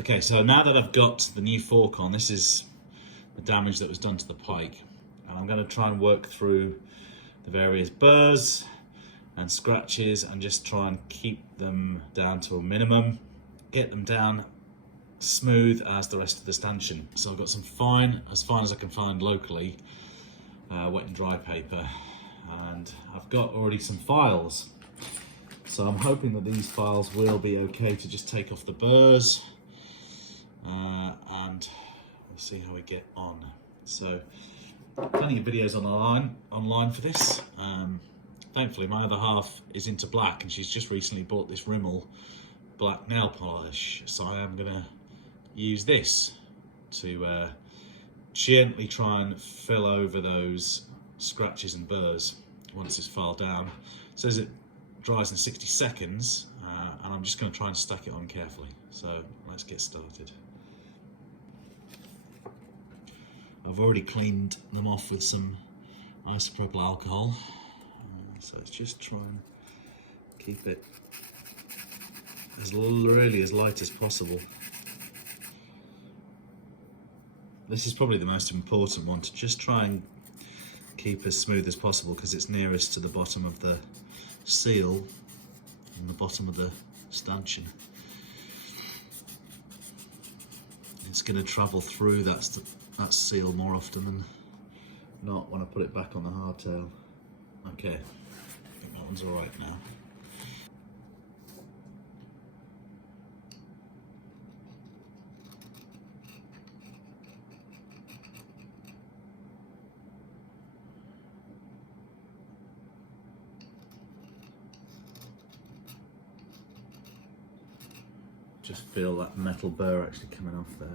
Okay, so now that I've got the new fork on, this is the damage that was done to the pike. And I'm going to try and work through the various burrs and scratches and just try and keep them down to a minimum, get them down smooth as the rest of the stanchion. So I've got some as fine as I can find locally, wet and dry paper, and I've got already some files. So I'm hoping that these files will be okay to just take off the burrs, and we'll see how we get on. So plenty of videos online for this. Thankfully my other half is into black and she's just recently bought this Rimmel black nail polish, so I am gonna use this to gently try and fill over those scratches and burrs once it's filed down. It says it dries in 60 seconds, and I'm just going to try and stack it on carefully. So let's get started. I've already cleaned them off with some isopropyl alcohol, so let's just try and keep it as light as possible. This is probably the most important one, to just try and keep as smooth as possible because it's nearest to the bottom of the seal and the bottom of the stanchion. It's going to travel through that seal more often than not when I put it back on the hardtail. Okay, I think that one's alright now. Just feel that metal burr actually coming off there.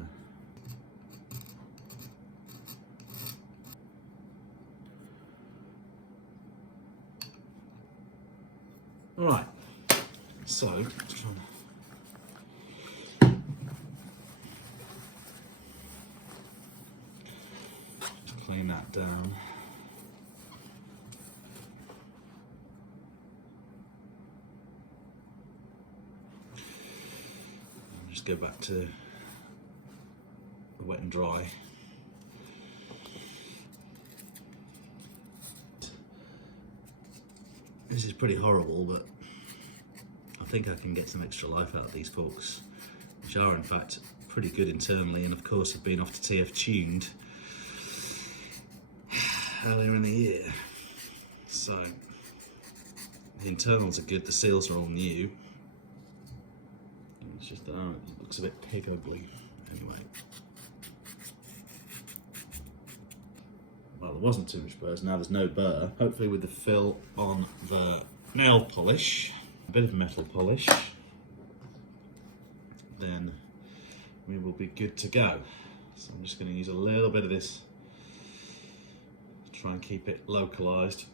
All right, so let's try and just clean that down. Just go back to the wet and dry. This is pretty horrible, but I think I can get some extra life out of these forks, which are in fact pretty good internally, and of course have been off to TF tuned earlier in the year. So the internals are good, the seals are all new. It's just, it looks a bit pig ugly. Anyway. Well, there wasn't too much burrs, now there's no burr. Hopefully with the fill on the nail polish, a bit of metal polish, then we will be good to go. So I'm just going to use a little bit of this to try and keep it localised.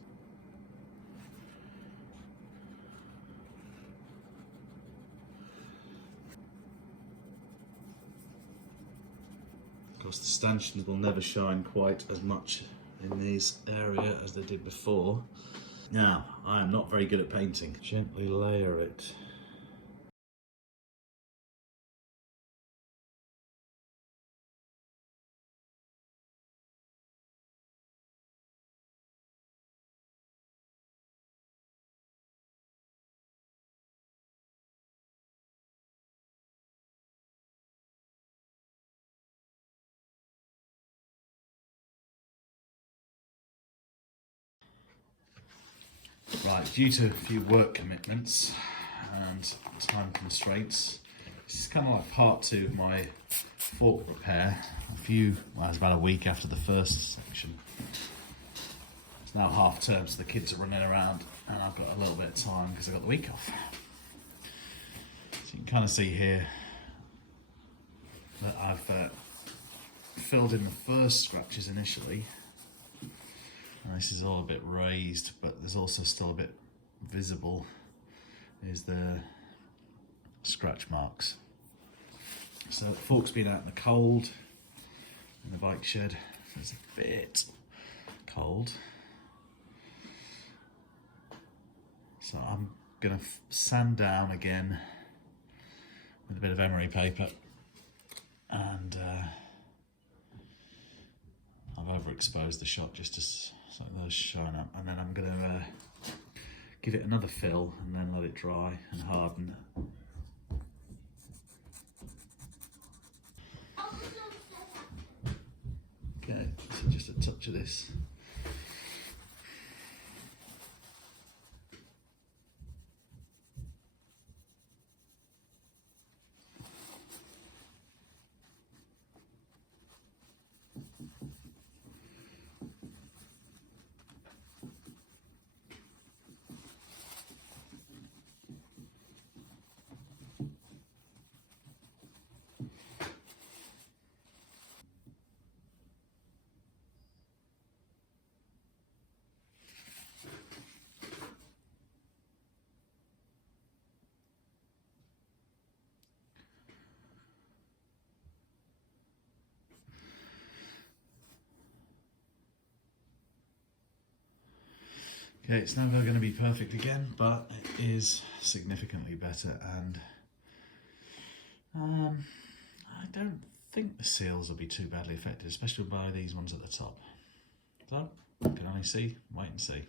Of course, the stanchions will never shine quite as much in this area as they did before. Now, I am not very good at painting. Gently layer it. Right, due to a few work commitments and time constraints, this is kind of like part 2 of my fork repair. Well, it's about a week after the first section. It's now half term, so the kids are running around and I've got a little bit of time because I've got the week off. So you can kind of see here that I've filled in the first scratches initially. And this is all a bit raised, but there's also still a bit visible is the scratch marks. So the fork's been out in the cold in the bike shed. It's a bit cold. So I'm gonna sand down again with a bit of emery paper overexposed the shot just to so those shine up, and then I'm going to give it another fill and then let it dry and harden. Okay, so just a touch of this. Okay, it's never going to be perfect again, but it is significantly better, and I don't think the seals will be too badly affected, especially by these ones at the top. So, can only see, wait and see.